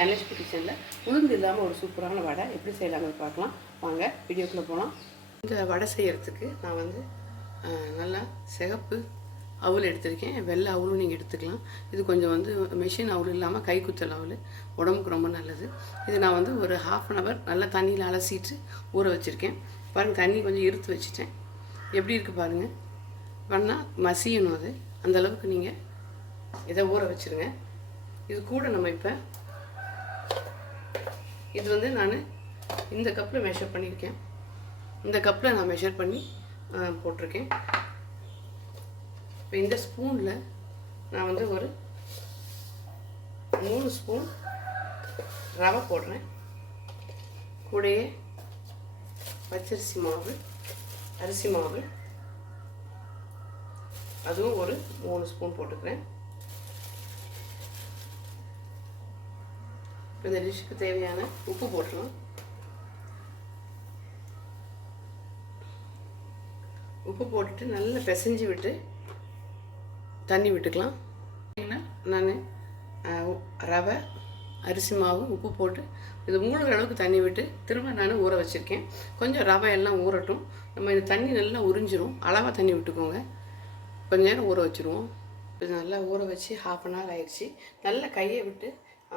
NSP கிச்சனில் உளுந்து இல்லாமல் ஒரு சூப்பரான வடை எப்படி செய்யலாம்னு பார்க்கலாம். வாங்க வீடியோக்குள்ளே போகலாம். இந்த வடை செய்கிறதுக்கு நான் வந்து நல்லா சிகப்பு அவுல் எடுத்திருக்கேன். வெள்ளை அவுலும் நீங்கள் எடுத்துக்கலாம். இது கொஞ்சம் வந்து மிஷின் அவுல் இல்லாமல் கைக்குத்தல் அவுல், உடம்புக்கு ரொம்ப நல்லது. இது நான் வந்து ஒரு 1/2 hour நல்லா தண்ணியில் அலசிட்டு ஊற வச்சுருக்கேன். பாருங்கள், தண்ணி கொஞ்சம் இருத்து வச்சுட்டேன். எப்படி இருக்குது பாருங்கள். பண்ணால் மசியணும். அது அந்தளவுக்கு நீங்கள் இதை ஊற வச்சுருங்க. இது கூட நம்ம இப்போ இது வந்து நான் இந்த கப்பில் மெஷர் பண்ணியிருக்கேன். இந்த கப்பில் நான் மெஷர் பண்ணி போட்டிருக்கேன். இப்போ இந்த ஸ்பூனில் நான் வந்து ஒரு 3 ஸ்பூன் ரவை போடுறேன். கூடயே பச்சரிசி மாவு, அரிசி மாவு அதுவும் ஒரு 3 ஸ்பூன் போட்டுக்கிறேன். இப்போ இந்த டிஷ்ஷுக்கு தேவையான உப்பு போட்டுக்கலாம். உப்பு போட்டுட்டு நல்லா பிசைஞ்சு விட்டு தண்ணி விட்டுக்கலாம். நான் ரவை, அரிசி மாவு, உப்பு போட்டு இது மூழ்கிற அளவுக்கு தண்ணி விட்டு திரும்ப நான் ஊற வச்சுருக்கேன். கொஞ்சம் ரவை எல்லாம் ஊறட்டும். நம்ம இந்த தண்ணி நல்லா உறிஞ்சிரும். அளவாக தண்ணி விட்டுக்கோங்க. கொஞ்சம் நேரம் ஊற வச்சுருவோம். இது நல்லா ஊற வச்சு 1/2 hour ஆயிடுச்சு. நல்லா கையை விட்டு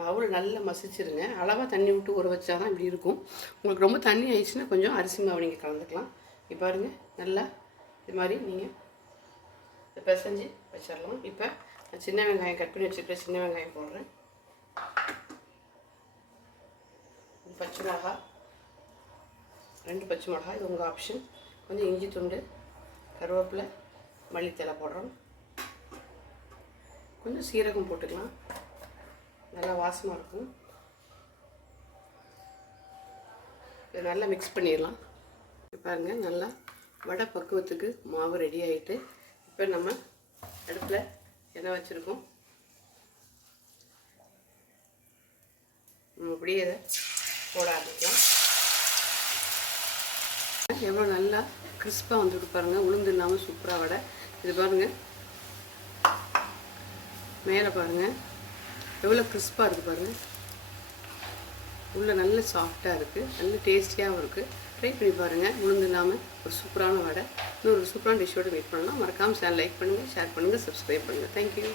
அவ்வளோ நல்லா மசிச்சிருங்க. அளவாக தண்ணி விட்டு ஊற வச்சா தான் இப்படி இருக்கும். உங்களுக்கு ரொம்ப தண்ணி ஆயிடுச்சுன்னா கொஞ்சம் அரிசி மாவு நீங்கள் கலந்துக்கலாம். இப்போ பாருங்கள், நல்லா இது மாதிரி நீங்கள் பிசைஞ்சு வச்சிடலாம். இப்போ நான் சின்ன வெங்காயம் கட் பண்ணி வச்சுருக்கேன். சின்ன வெங்காயம் போடுறேன். பச்சை மிளகா, 2 பச்சை மிளகா, இது உங்கள் ஆப்ஷன். கொஞ்சம் இஞ்சி துண்டு, கருவேப்பிலை, மல்லித்தலை போடுறோம். கொஞ்சம் சீரகம் போட்டுக்கலாம், நல்லா வாசமாக இருக்கும். இது நல்லா மிக்ஸ் பண்ணிடலாம். பாருங்கள், நல்லா வடை பக்குவத்துக்கு மாவு ரெடி ஆகிட்டு இப்போ நம்ம அடுப்பில் எண்ணெய் வச்சுருக்கோம். நம்ம அப்படியே இதை போட ஆரம்பிக்கலாம். எவ்வளோ நல்லா கிறிஸ்பாக வந்துட்டு பாருங்கள். உளுந்து இல்லாமல் சூப்பராக வடை. இது பாருங்கள், மேலே பாருங்கள் எவ்வளோ கிறிஸ்பாக இருக்குது பாருங்கள். உள்ளே நல்ல சாஃப்டாக இருக்குது, நல்ல டேஸ்டியாகவும் இருக்குது. ட்ரை பண்ணி பாருங்கள். உளுந்து இல்லாமல் ஒரு சூப்பரான வடை. இன்னொரு சூப்பரான டிஷ்ஷோடு வெயிட் பண்ணலாம். மறக்காமல் லைக் பண்ணுங்கள், ஷேர் பண்ணுங்கள், சப்ஸ்கிரைப் பண்ணுங்கள். தேங்க்யூ.